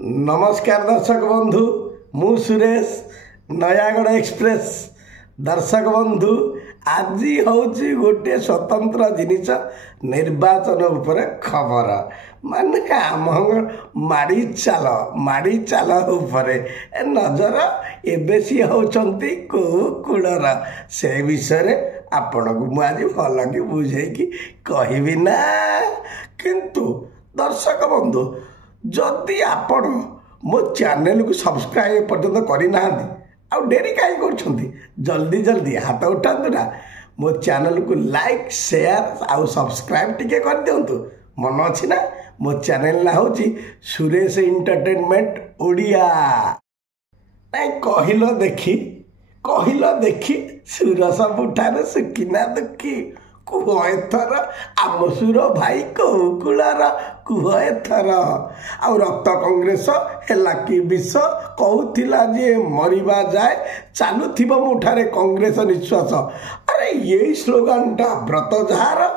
नमस्कार दर्शक बंधु मु सुरेश नयागढ़ एक्सप्रेस दर्शक बंधु आज हूँ गोटे स्वतंत्र जिनिस निर्वाचन उपरे खबर माने आम माड़ी चाल उपरे नजर एबे सी होचंती को कूलर से विषय आपण को मु आज भल कि बुझेकी कहबी ना किंतु दर्शक बंधु जदि आपण मो चैनल को सब्सक्राइब पर्यंत करना आउ डेरी कहीं कर जल्दी जल्दी हाथ उठातु ना मो चैनल को लाइक शेयर आउ सब्सक्राइब टिके कर दिंतु मन अच्छी ना मो चैनल ना हूँ सुरेश एंटरटेनमेंट ओडिया कहल देखी सुर सबुठार सुखिना दुखी कुह एथर आम सुर भाई कौकुलार कुह एथर आ रक्त कांग्रेस है कि विष कहूला जे मरिबा जाए चालुथिब मुठारे कांग्रेस निश्वास अरे ये स्लोगान टा व्रत जार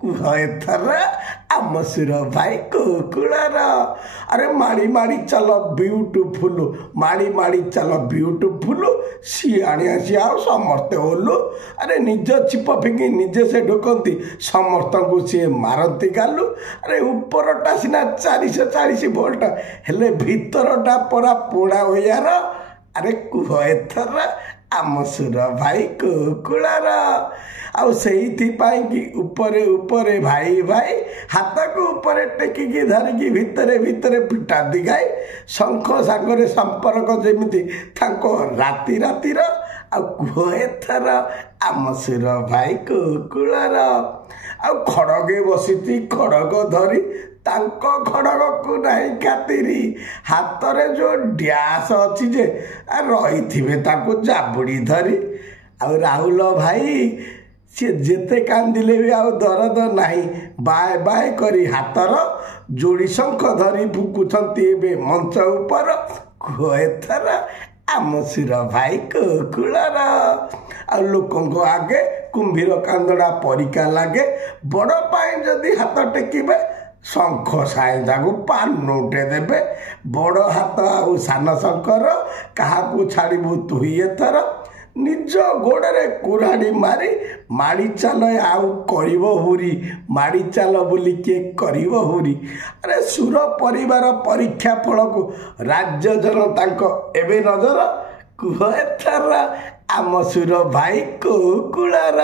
कुह एथर आम सुर भाई कौकुलार अरे माड़ी माड़ी चल ब्यूटीफुल माड़ी चल ब्यूटीफुल सियाणिया सिया समस्ते ओलु अरे निज चिप फिंगी निजे से ढुकती समस्त को सी मारती गालु अरे उपरटा सीना 440 वोल्ट हेले भीतरटा परा पोड़ा होयार अरे कुह एथर आम सुर भाई कौकुलार आउ से उपरे उपरे भाई भाई हाथ को ऊपर टेकिकी धरिकी भितरे भितरे पिटा दिगाई शंख सागर संपर्क जमी राति रातिर आउ एथर आम सुर भाई कौकुलार आउ खड़गे बसी खड़ग धरी तांको खड़ग को नहीं खातिरी हाथ में जो डैश अच्छी जे रही जाबुड़ी धरी आउ राहुल भाई सी जेते कांदिले भी आउ दरद नहीं बाय बाय करी हाथर जोड़ी शंख धरी फुकुंती एवं मंच उपर एथर आम सुर भाई कौकुलार आ लोक आगे कुंभीर कांदड़ा परिका लगे बड़ पाई जदि हाथ टेकिबे शंख साइजा को पानुटे देवे बड़ हाथ आउ सान शंकर क्या छाड़ू तु एथर निज गोड़े कुराड़ी मारी माड़ी चाल आउ करी माड़ी चाल बोली किए करिब हुरी अरे सुर परिवार परीक्षा फल को राज्य जनता एवं नजर कुह एथर आम सुर भाई कौकुलार।